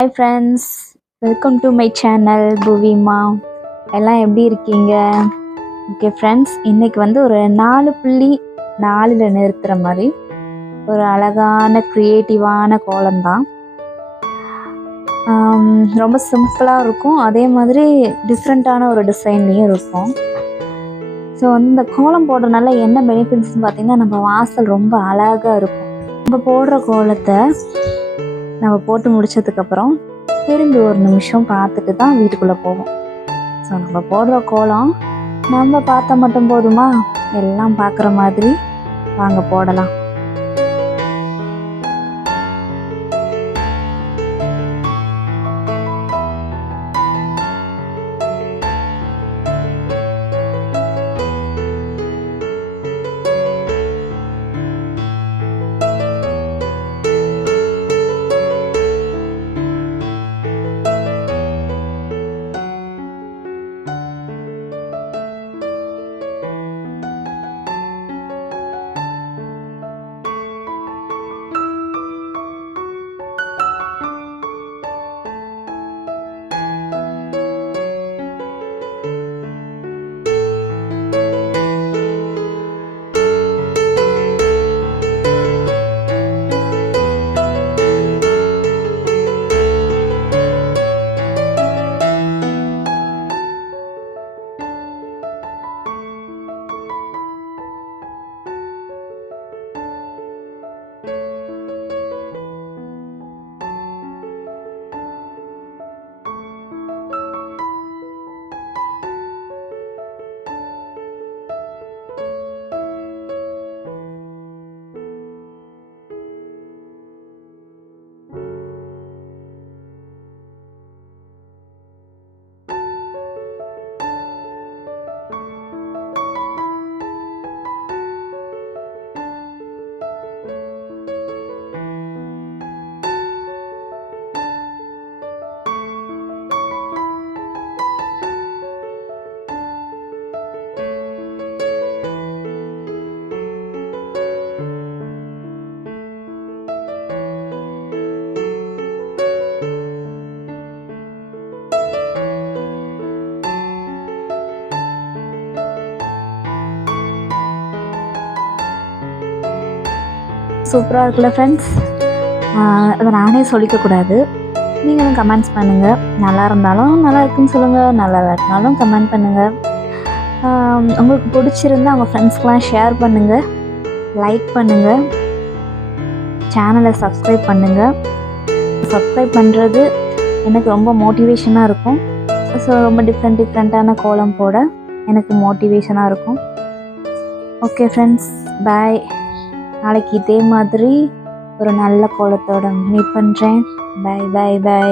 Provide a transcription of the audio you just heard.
Hi friends, welcome to my channel Puvima. எல்லாம் எப்படி இருக்கீங்க? ஓகே ஃப்ரெண்ட்ஸ், இன்றைக்கி ஒரு 4.4 நிறுத்துகிற மாதிரி ஒரு அழகான க்ரியேட்டிவான கோலம்தான். ரொம்ப சிம்பிளாக இருக்கும், அதே மாதிரி டிஃப்ரெண்ட்டான ஒரு டிசைன்லேயும் இருக்கும். ஸோ இந்த கோலம் போடுறதுனால என்ன பெனிஃபிட்ஸ்னு பார்த்திங்கன்னா, நம்ம வாசல் ரொம்ப அழகாக இருக்கும். நம்ம போடுற கோலத்தை நம்ம போட்டு முடித்ததுக்கப்புறம் திரும்பி ஒரு நிமிஷம் பார்த்துட்டு தான் வீட்டுக்குள்ளே போவோம். ஸோ நம்ம போடுற கோலம் நம்ம பார்த்தா மட்டும் போதுமா, எல்லாம் பார்க்குற மாதிரி வாங்க போடலாம். சூப்பராக இருக்குல்ல ஃப்ரெண்ட்ஸ்? அதை நானே சொல்லிக்கக்கூடாது, நீங்களும் கமெண்ட்ஸ் பண்ணுங்கள். நல்லா இருந்தாலும் நல்லா இருக்குன்னு சொல்லுங்கள், நல்லா இல்லாட்டினாலும் கமெண்ட் பண்ணுங்கள். உங்களுக்கு பிடிச்சிருந்தா உங்கள் ஃப்ரெண்ட்ஸ்க்கெலாம் ஷேர் பண்ணுங்கள், லைக் பண்ணுங்கள், சேனலை சப்ஸ்கிரைப் பண்ணுங்கள். சப்ஸ்கிரைப் பண்ணுறது எனக்கு ரொம்ப மோட்டிவேஷனாக இருக்கும். ஸோ ரொம்ப டிஃப்ரெண்ட்டான கோலம் போட எனக்கு மோட்டிவேஷனாக இருக்கும். Okay friends, bye. நாளைக்கு இதே மாதிரி ஒரு நல்ல கோலத்தோட மீட் பண்ணுறேன். Bye bye by.